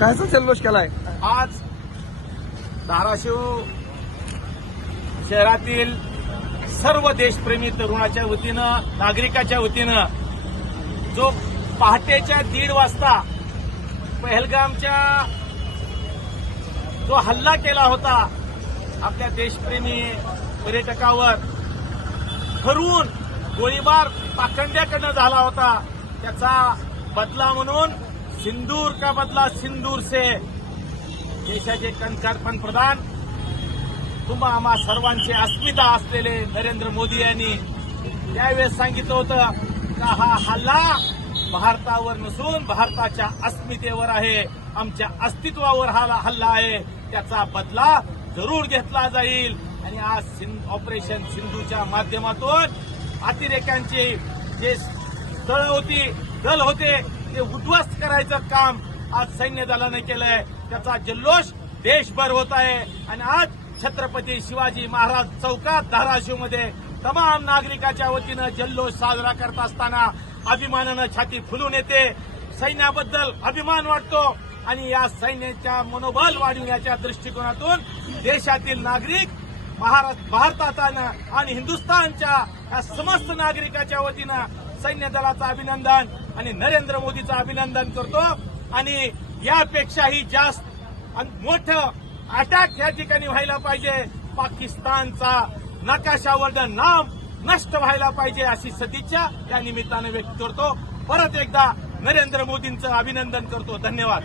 कायचा जल्लोष केलाय? आज धाराशिव शहरातील सर्व देशप्रेमी तरुणाच्या वतीनं नागरिकाच्या वतीनं जो पहाटेच्या दीड वाजता पहलगामच्या जो हल्ला केला होता आपल्या देशप्रेमी पर्यटकावर ठरवून गोळीबार पाखंड्याकडनं झाला होता त्याचा बदला म्हणून सिंदूर का बदला सिंदूर से? देशाचे कणकार पंतप्रधान तुम्हा आम्हा सर्वांचे अस्मिता असलेले नरेंद्र मोदी यांनी त्यावेळेस सांगितलं होतं का हा हल्ला भारतावर नसून भारताच्या अस्मितेवर आहे आमच्या अस्तित्वावर हा हल्ला आहे त्याचा बदला जरूर घेतला जाईल. आणि आज सिं- ऑपरेशन सिंधूच्या माध्यमातून अतिरेक्यांची जे स्थळ होती दल होते ते उद्ध्वस्त करायचं काम आज सैन्य दलाने केलंय. त्याचा जल्लोष देशभर होत आहे. आणि आज छत्रपती शिवाजी महाराज चौकात धाराशिवमध्ये तमाम नागरिकाच्या वतीनं जल्लोष साजरा करत असताना अभिमानानं छाती फुलून येते. सैन्याबद्दल अभिमान वाटतो. आणि या सैन्याच्या मनोबल वाढविण्याच्या दृष्टिकोनातून देशातील नागरिक भारताचा आणि हिंदुस्थानच्या या समस्त नागरिकाच्या वतीनं सैन्य दलाचं अभिनंदन आणि नरेंद्र मोदीचं अभिनंदन करतो. आणि यापेक्षाही जास्त मोठं अटॅक या ठिकाणी व्हायला पाहिजे. पाकिस्तानचा नकाशावर्धन नाम नष्ट व्हायला पाहिजे अशी सदिच्छा या निमित्तानं व्यक्त करतो. परत एकदा नरेंद्र मोदींचं अभिनंदन करतो. धन्यवाद.